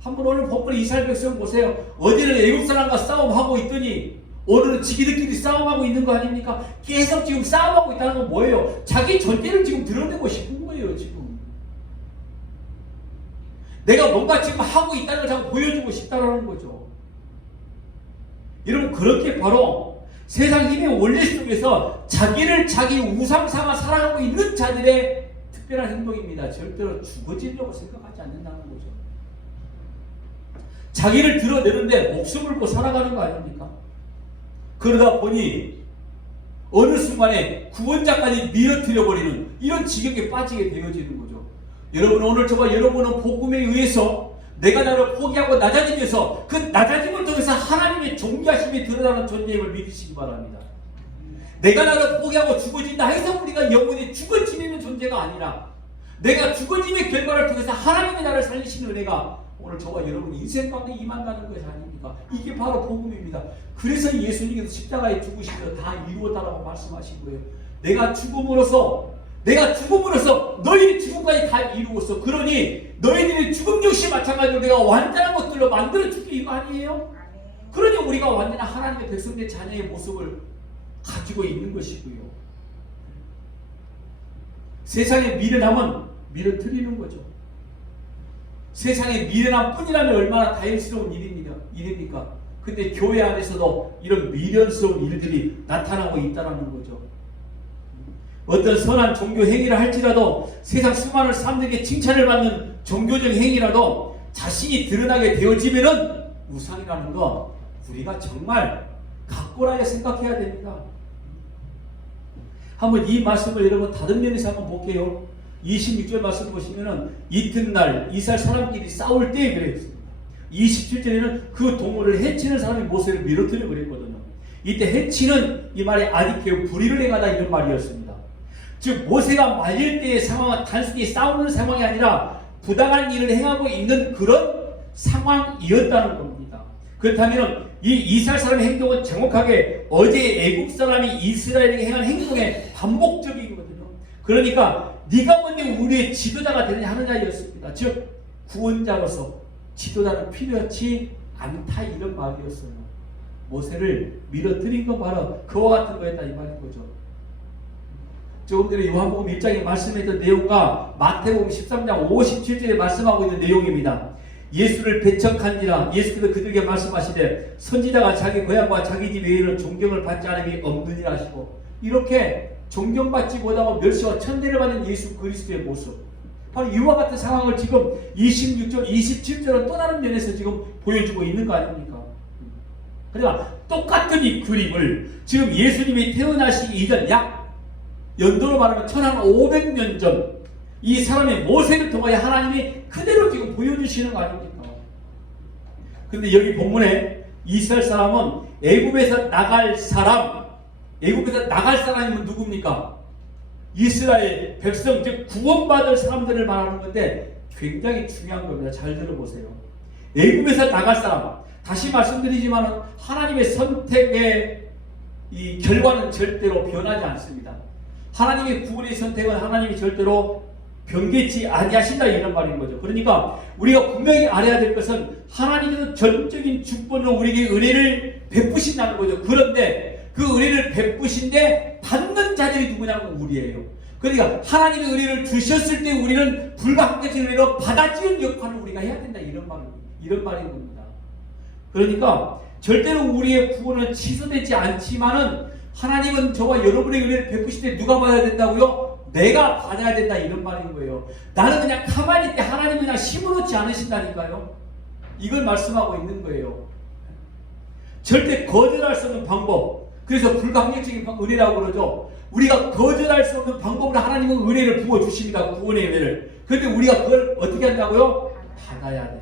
한번 오늘 본문 이스라엘 백성 보세요. 어제는 애국 사람과 싸움하고 있더니 오늘은 지기들끼리 싸움하고 있는 거 아닙니까? 계속 지금 싸움하고 있다는 건 뭐예요? 자기 존재를 지금 드러내고 싶은 거예요. 지금 내가 뭔가 지금 하고 있다는 걸 자꾸 보여주고 싶다는 거죠. 여러분, 그렇게 바로 세상 힘의 원리 속에서 자기를 자기 우상 삼아 살아가고 있는 자들의 특별한 행동입니다. 절대로 죽어지려고 생각하지 않는다는 거죠. 자기를 드러내는데 목숨을 걸고 살아가는 거 아닙니까? 그러다 보니 어느 순간에 구원자까지 밀어뜨려 버리는 이런 지경에 빠지게 되어지는 거죠. 여러분, 오늘 저와 여러분은 복음에 의해서 내가 나를 포기하고 낮아지면서 그 낮아짐을 통해서 하나님의 존귀하심이 드러나는 존재임을 믿으시기 바랍니다. 내가 나를 포기하고 죽어진다 해서 우리가 영원히 죽어지는 존재가 아니라 내가 죽어짐의 결과를 통해서 하나님의 나를 살리시는 은혜가 오늘 저와 여러분 인생 가운데 임한다는 것이 아닙니까? 이게 바로 복음입니다. 그래서 예수님께서 십자가에 죽으시면서 다 이루었다라고 말씀하신 거예요. 내가 죽음으로써 너희의 죽음까지 다 이루었어. 그러니 너희들의 죽음 역시 마찬가지로 내가 완전한 것들로 만들어줄게, 이거 아니에요? 그러니 우리가 완전한 하나님의 백성된 자녀의 모습을 가지고 있는 것이고요. 세상에 미련함은 밀어뜨리는 거죠. 세상에 미련함 뿐이라면 얼마나 다행스러운 일입니까? 근데 교회 안에서도 이런 미련스러운 일들이 나타나고 있다는 거죠. 어떤 선한 종교 행위를 할지라도 세상 수많은 사람들에게 칭찬을 받는 종교적 행위라도 자신이 드러나게 되어지면은 우상이라는 거 우리가 정말 각고라야 생각해야 됩니다. 한번 이 말씀을 여러분 다른 면에서 한번 볼게요. 26절 말씀 보시면은 이튿날 이스라엘 사람끼리 싸울 때에 그랬습니다. 27절에는 그 동물을 해치는 사람이 모세를 밀어뜨려 버렸거든요. 이때 해치는 이 말이 아디케오 불의를 행하다 이런 말이었습니다. 즉 모세가 말릴 때의 상황은 단순히 싸우는 상황이 아니라 부당한 일을 행하고 있는 그런 상황이었다는 겁니다. 그렇다면 이 이스라엘 사람의 행동은 정확하게 어제 애국 사람이 이스라엘에게 행한 행동의 반복적이거든요. 그러니까 네가 먼저 우리의 지도자가 되느냐 하느냐였습니다. 즉 구원자로서 지도자는 필요치 않다 이런 말이었어요. 모세를 밀어뜨린 건 바로 그와 같은 거였다 이 말인 거죠. 조금 전에 요한복음 1장에 말씀했던 내용과 마태복음 13장 57절에 말씀하고 있는 내용입니다. 예수를 배척한지라 예수께서 그들에게 말씀하시되 선지자가 자기 고향과 자기 집 외에는 존경을 받지 않음이 없느니라 하시고, 이렇게 존경받지 못하고 멸시와 천대를 받는 예수 그리스도의 모습, 바로 이와 같은 상황을 지금 26절 27절은 또 다른 면에서 지금 보여주고 있는 거 아닙니까? 그러니까 똑같은 이 그림을 지금 예수님이 태어나시기 이전 약 연도로 말하면 1500년 전 이 사람의 모세를 통하여 하나님이 그대로 지금 보여주시는 거 아닙니까? 근데 여기 본문에 이스라엘 사람은 애굽에서 나갈 사람이면 누굽니까? 이스라엘 백성, 즉 구원받을 사람들을 말하는 건데 굉장히 중요한 겁니다. 잘 들어보세요. 애굽에서 나갈 사람, 다시 말씀드리지만 하나님의 선택의 이 결과는 절대로 변하지 않습니다. 하나님의 구원의 선택은 하나님이 절대로 변개치 아니하신다 이런 말인 거죠. 그러니까 우리가 분명히 알아야 될 것은 하나님께서 전적인 축복으로 우리에게 은혜를 베푸신다는 거죠. 그런데 그 은혜를 베푸신데 받는 자들이 누구냐면 우리예요. 그러니까 하나님의 은혜를 주셨을 때 우리는 불가항력적인 은혜로 받아주는 역할을 우리가 해야 된다 이런 말인 겁니다. 그러니까 절대로 우리의 구원은 취소되지 않지만은 하나님은 저와 여러분의 은혜를 베푸실 때 누가 받아야 된다고요? 내가 받아야 된다 이런 말인 거예요. 나는 그냥 가만히 있대 하나님이 그냥 심어놓지 않으신다니까요. 이걸 말씀하고 있는 거예요. 절대 거절할 수 없는 방법, 그래서 불가항력적인 은혜라고 그러죠. 우리가 거절할 수 없는 방법으로 하나님은 은혜를 부어주십니다. 구원의 은혜를. 그런데 우리가 그걸 어떻게 한다고요? 받아야 돼요.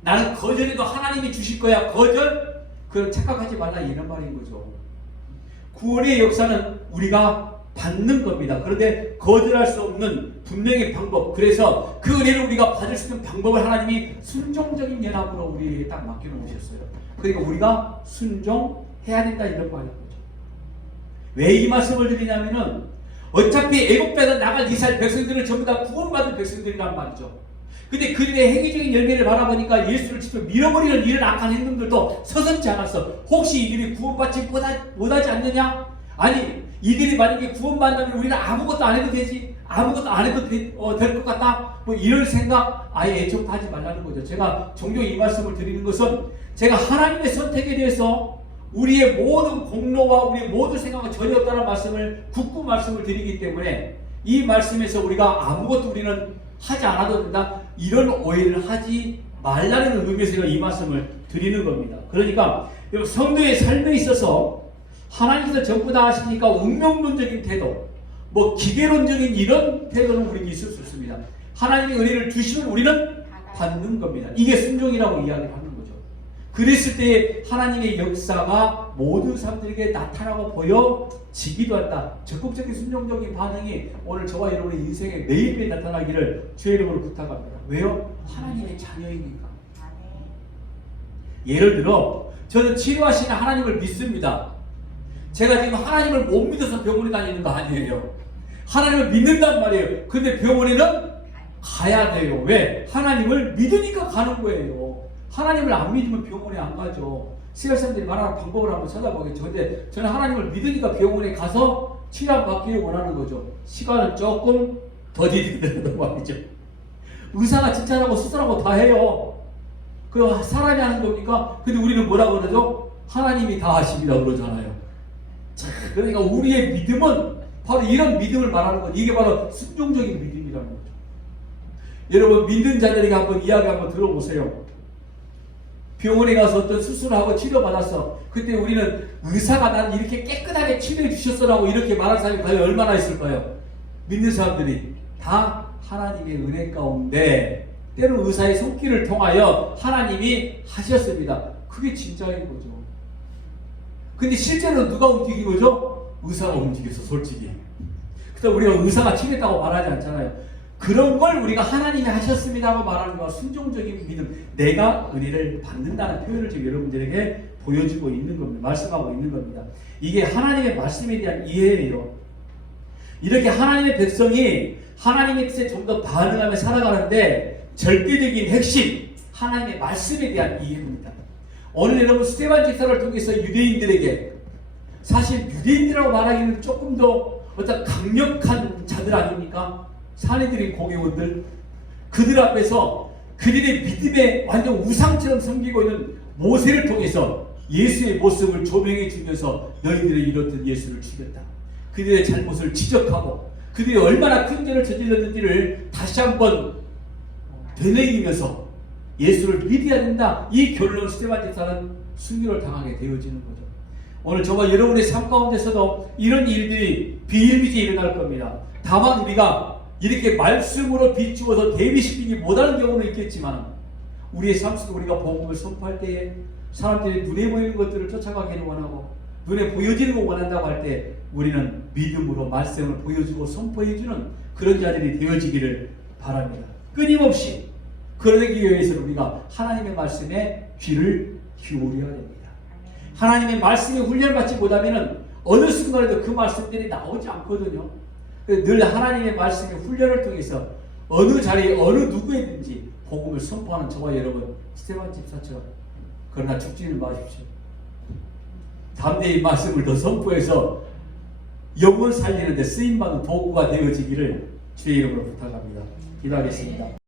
나는 거절해도 하나님이 주실 거야. 거절? 그럼 착각하지 말라 이런 말인 거죠. 구원의 역사는 우리가 받는 겁니다. 그런데 거절할 수 없는 분명히 방법, 그래서 그 은혜를 우리가 받을 수 있는 방법을 하나님이 순종적인 연합으로 우리에게 딱 맡겨놓으셨어요. 그러니까 우리가 순종해야 된다 이런 말인 거죠. 왜 이 말씀을 드리냐면은 어차피 애국에서 나갈 이스라엘 백성들은 전부 다 구원받은 백성들이란 말이죠. 근데 그들의 행위적인 열매를 바라보니까 예수를 직접 밀어버리는 이런 악한 행동들도 서슴지 않았어. 혹시 이들이 구원받지 못하지 않느냐? 아니, 이들이 만약에 구원받는다면 우리는 아무것도 안 해도 되지, 아무것도 안 해도 될 것 같다, 뭐 이런 생각 아예 애초부터 하지 말라는 거죠. 제가 종종 이 말씀을 드리는 것은 제가 하나님의 선택에 대해서 우리의 모든 공로와 우리의 모든 생각은 전혀 없다는 말씀을 굳고 말씀을 드리기 때문에 이 말씀에서 우리가 아무것도 우리는 하지 않아도 된다 이런 오해를 하지 말라는 의미에서 이 말씀을 드리는 겁니다. 그러니까 성도의 삶에 있어서 하나님께서 전부 다 하시니까 운명론적인 태도, 뭐 기계론적인 이런 태도는 우리에게 있을 수 없습니다. 하나님의 은혜를 주시면 우리는 받는 겁니다. 이게 순종이라고 이야기를 하는 거죠. 그랬을 때 하나님의 역사가 모든 사람들에게 나타나고 보여지기도 한다. 적극적인 순종적인 반응이 오늘 저와 여러분의 인생에 매일매일 나타나기를 주의 이름으로 부탁합니다. 왜요? 하나님의 자녀이니까. 예를 들어 저는 치료하시는 하나님을 믿습니다. 제가 지금 하나님을 못 믿어서 병원에 다니는 거 아니에요. 하나님을 믿는단 말이에요. 근데 병원에는 가야 돼요. 왜? 하나님을 믿으니까 가는 거예요. 하나님을 안 믿으면 병원에 안 가죠. 시각 사람들이 말하는 방법을 한번 찾아보겠죠. 근데 저는 하나님을 믿으니까 병원에 가서 치료받기를 원하는 거죠. 시간은 조금 더디더라도 말이죠. 의사가 진찰하고 수술하고 다 해요. 그 사람이 하는 겁니까? 근데 우리는 뭐라고 그러죠? 하나님이 다 하십니다 그러잖아요. 자, 그러니까 우리의 믿음은 바로 이런 믿음을 말하는 것. 이게 바로 순종적인 믿음이라는 거죠. 여러분 믿는 자들에게 한번 이야기 한번 들어보세요. 병원에 가서 어떤 수술을 하고 치료받았어. 그때 우리는 의사가 난 이렇게 깨끗하게 치료해 주셨어라고 이렇게 말하는 사람이 과연 얼마나 있을까요? 믿는 사람들이 다 하나님의 은혜 가운데 때로 의사의 손길을 통하여 하나님이 하셨습니다. 그게 진짜인 거죠. 근데 실제로 누가 움직인 거죠? 의사가 움직였어, 솔직히. 그래서 우리가 의사가 치료했다고 말하지 않잖아요. 그런 걸 우리가 하나님이 하셨습니다고 말하는 거 순종적인 믿음, 내가 은혜를 받는다는 표현을 지금 여러분들에게 보여주고 있는 겁니다. 말씀하고 있는 겁니다. 이게 하나님의 말씀에 대한 이해예요. 이렇게 하나님의 백성이 하나님의 뜻에 좀 더 반응하며 살아가는데 절대적인 핵심, 하나님의 말씀에 대한 이해입니다. 오늘 여러분 스데반 집사를 통해서 유대인들에게, 사실 유대인들이라고 말하기는 조금 더 어떤 강력한 자들 아닙니까? 사내들인 공회원들, 그들 앞에서 그들의 믿음에 완전 우상처럼 섬기고 있는 모세를 통해서 예수의 모습을 조명해 주면서 너희들이 이렇듯 예수를 죽였다. 그들의 잘못을 지적하고 그들이 얼마나 큰 죄를 저질렀는지를 다시 한번 되뇌이면서 예수를 믿어야 된다. 이 결론 스데반 집사는 순교를 당하게 되어지는 거죠. 오늘 저와 여러분의 삶 가운데서도 이런 일들이 비일비재에 일어날 겁니다. 다만 우리가 이렇게 말씀으로 비추어서 대비시키지 못하는 경우는 있겠지만 우리의 삶 속에 우리가 복음을 선포할 때에 사람들이 눈에 보이는 것들을 쫓아가기를 원하고 눈에 보여지는 걸 원한다고 할 때 우리는 믿음으로 말씀을 보여주고 선포해주는 그런 자들이 되어지기를 바랍니다. 끊임없이 그러기 위해서 우리가 하나님의 말씀에 귀를 기울여야 됩니다. 하나님의 말씀에 훈련을 받지 못하면 어느 순간에도 그 말씀들이 나오지 않거든요. 늘 하나님의 말씀의 훈련을 통해서 어느 자리에 어느 누구에든지 복음을 선포하는 저와 여러분 스데반 집사처럼, 그러나 죽지는 마십시오. 담대히 말씀을 더 선포해서 영혼 살리는 데 쓰임받는 도구가 되어지기를 주의 이름으로 부탁합니다. 기도하겠습니다.